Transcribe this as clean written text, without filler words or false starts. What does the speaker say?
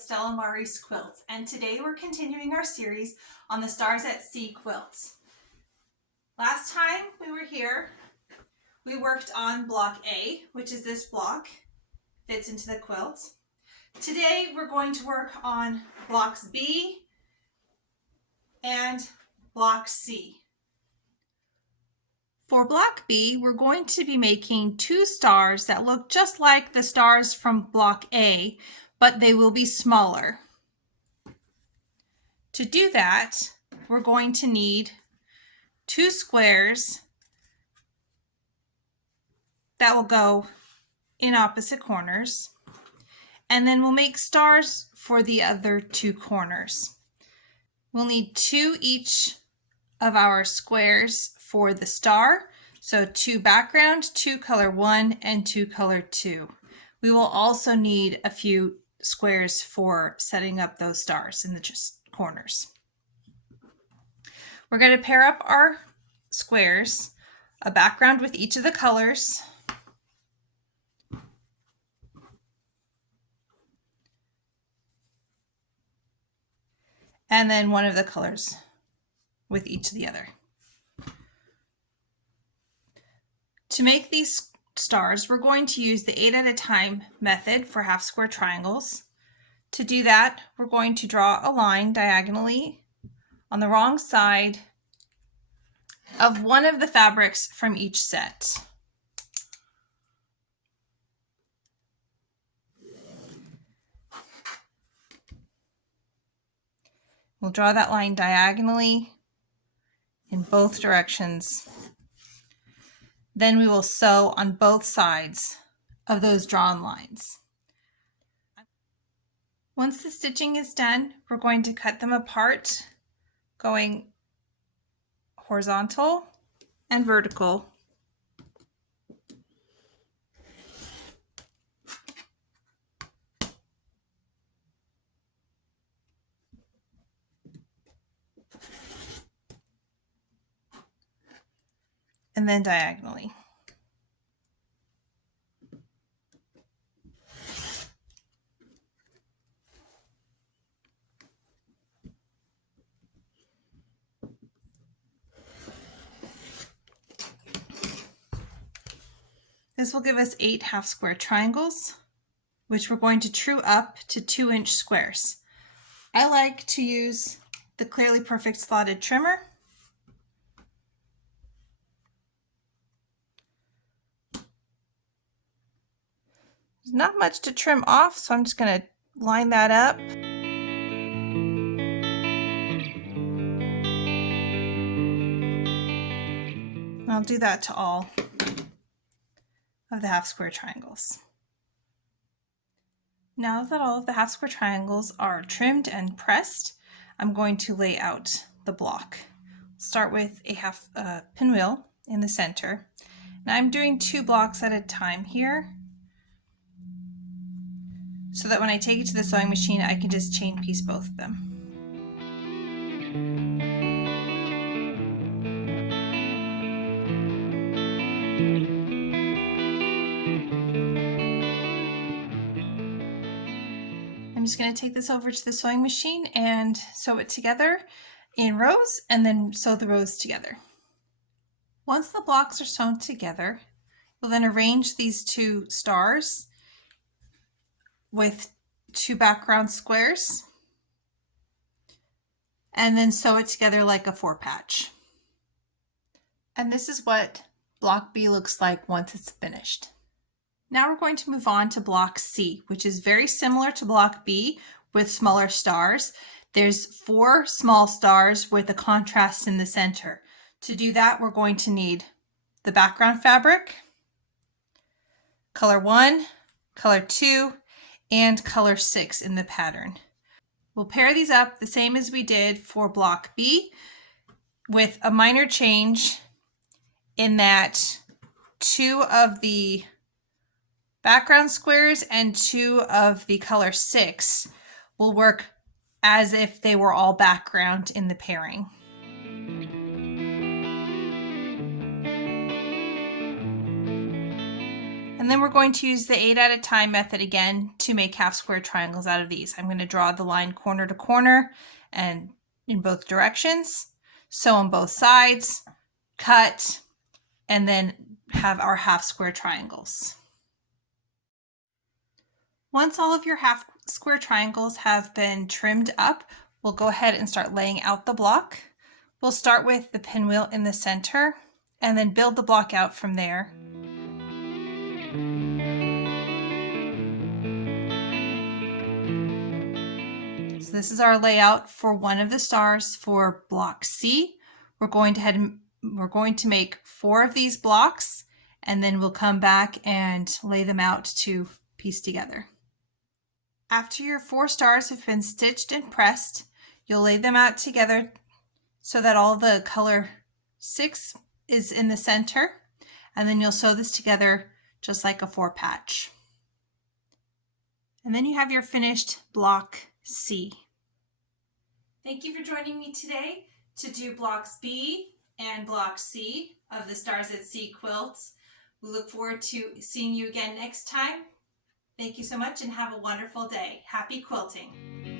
with Stella Quilts, and today we're continuing our series on the Stars at Sea quilts. Last time we were here, we worked on block A, which is this block, fits into the quilt. Today we're going to work on blocks B and block C. For block B, we're going to be making two stars that look just like the stars from block A, but they will be smaller. To do that, we're going to need two squares that will go in opposite corners, and then we'll make stars for the other two corners. We'll need two each of our squares for the star, so two background, two color 1, and two color 2. We will also need a few squares for setting up those stars in the corners. We're going to pair up our squares, a background with each of the colors, and then one of the colors with each of the other. To make these stars, we're going to use the 8 at a time method for half square triangles. To do that, we're going to draw a line diagonally on the wrong side of one of the fabrics from each set. We'll draw that line diagonally in both directions. Then we will sew on both sides of those drawn lines. Once the stitching is done, we're going to cut them apart, going horizontal and vertical. And then diagonally. This will give us 8 half square triangles, which we're going to true up to 2-inch squares. I like to use the Clearly Perfect slotted trimmer. There's not much to trim off, so I'm just going to line that up. And I'll do that to all of the half square triangles. Now that all of the half square triangles are trimmed and pressed, I'm going to lay out the block. Start with a half pinwheel in the center. Now I'm doing 2 blocks at a time here, so that when I take it to the sewing machine, I can just chain piece both of them. I'm just going to take this over to the sewing machine and sew it together in rows, and then sew the rows together. Once the blocks are sewn together, you'll then arrange these 2 stars with 2 background squares, and then sew it together like a 4-patch. And this is what block B looks like once it's finished. Now we're going to move on to block C, which is very similar to block B with smaller stars. There's 4 small stars with a contrast in the center. To do that, we're going to need the background fabric, color 1, color 2, and color 6 in the pattern. We'll pair these up the same as we did for block B, with a minor change in that 2 of the background squares and 2 of the color 6 will work as if they were all background in the pairing. And then we're going to use the 8 at a time method again to make half square triangles out of these. I'm going to draw the line corner to corner and in both directions, sew on both sides, cut, and then have our half square triangles. Once all of your half square triangles have been trimmed up, we'll go ahead and start laying out the block. We'll start with the pinwheel in the center and then build the block out from there. So this is our layout for one of the stars for block C. We're going to make 4 of these blocks, and then we'll come back and lay them out to piece together. After your 4 stars have been stitched and pressed, you'll lay them out together so that all the color 6 is in the center, and then you'll sew this together just like a 4 patch. And then you have your finished block C. Thank you for joining me today to do blocks B and block C of the Stars at Sea quilts. We look forward to seeing you again next time. Thank you so much and have a wonderful day. Happy quilting!